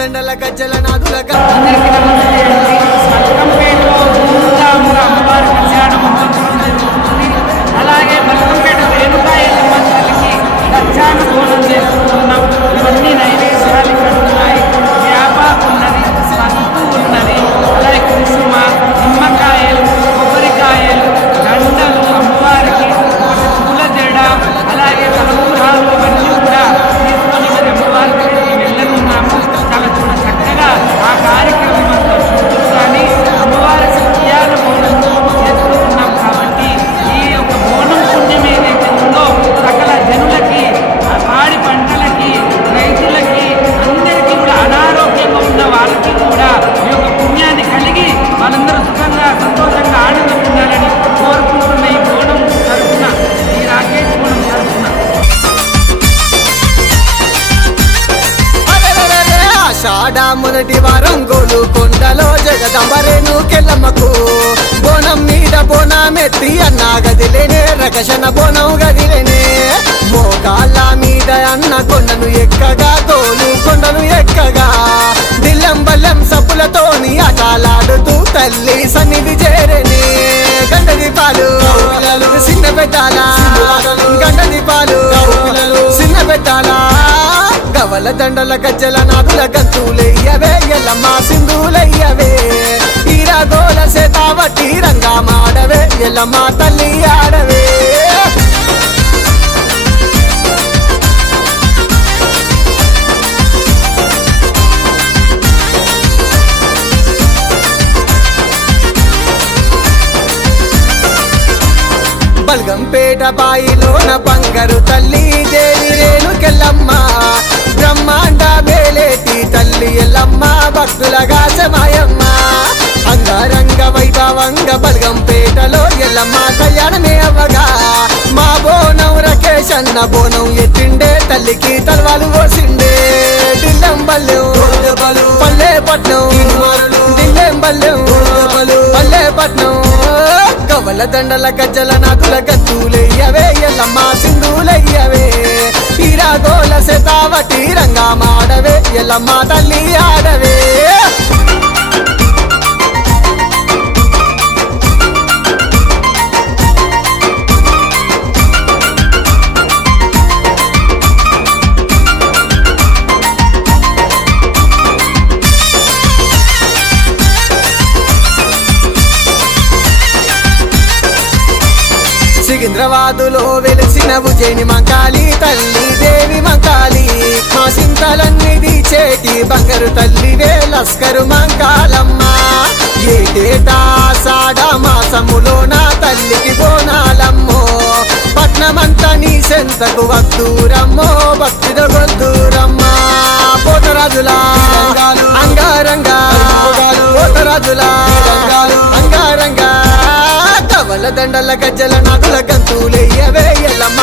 దండల గజ్జల నాదుల అలాగే బల్కంపేట రేణుకా ఎల్లమ్మ తల్లికి దర్శనం బోనం చేసుకుంటున్నాం. ఇవన్నీ నైవేద్యాలు ఇక్కడ ఉన్నాయి. వేపాకు ఉన్నది, పసుపు ఉన్నది, అలాగే కుసుమ, నిమ్మకాయలు, కొబ్బరికాయలు, దండలు, అమ్మవారికి పూల జడ, అలాగే తలపూరాలు ఇవన్నీ కూడా తీసుకొని మరి అమ్మవారికి వెళ్ళనున్నాము. చాలా చక్కగా ఆ కార్యక్రమం అంతా చూసుకొని అమ్మవారికి ఉయ్యాల బోనం చేసుకుంటున్నాం. కాబట్టి ఈ యొక్క బోనం పుణ్యం ఏదైతే ఉందో సకల జనులకి, పాడి పంటలకి, రైతులకి, అందరికీ కూడా అనారోగ్యంగా ఉన్న వాళ్ళకి కూడా ఈ యొక్క పుణ్యాన్ని కలిగి వాళ్ళందరూ సుఖంగా సంతోషంగా ఆనందంగా ఉండాలని కోరుకుంటున్న ఈ బోనం తరఫున, ఈ రాకేష్ బోనం తరఫున ఆషాఢ మొదటి వారం గోలుకొండలో జగదంబ రేణుకెల్లమ్మకు బోనం మీద బోనమెత్తి అన్న గదిలేనే రకషణ బోనం గదిలేనే మోకాళ్ళ మీద అన్న కొండను ఎక్కగా గోలుకొండను ఎక్కగా దిల్లం బల్లం సప్పులతోని ఆటలాడుతూ తల్లి సన్నిధి చేరని గండ దీపాలు చిన్న పెట్టాలా, గండ దీపాలు చిన్న పెట్టాలా, గవల దండల గజ్జల నాదుల గంతులయ్యవే ఎల్లమ్మ సింధులయ్యవే ఈరగోల సేతావట్టి రంగా మాడవే ఎల్లమ్మ తల్లి ఆడవే. బల్గంపేట బాయిలోన బంగారు తల్లి దేవి రేణుకెల్లమ్మ బ్రహ్మాండ మేలేటి తల్లి ఎల్లమ్మ భక్తులగా సమాయమ్మ అంగరంగ వైభవంగ బల్గంపేటలో ఎల్లమ్మ కళ్యాణమే అవ్వగా మా బోనం రకేష్ అన్న బోనం ఎత్తిండే తల్లికి తలవాలు పోసిండే దిల్లం బల్లెం పల్లె పట్నం దిల్లెం బల్లెం పల్లె పట్నం గవల దండల గజ్జల నాదుల గంతులయ్యవే ఎల్లమ్మ సింధులయ్యవే ఈరగోల సేతావట్టి రంగా మాడవే ఎల్లమ్మ తల్లి ఆడవే. సికింద్రాబాదులో వెలిసిన ఉజ్జయిని మంకాళి తల్లి దేవి మంకాళి మా సింతలన్నీ దీచేటి బంగారు తల్లివే లస్కరు మంకాళమ్మ ఏటేటా సాడా మాసములో నా తల్లికి బోనాలమ్మో పట్నమంతా నీ సెంతకు వద్దూరమ్మో భక్తితో గొద్దూరమ్మ పోతరాజులా అంగారంగా పోతరాజులా అంగారంగా గవల దండల గజ్జల నాదుల గంతులయ్యవే ఎల్లమ్మ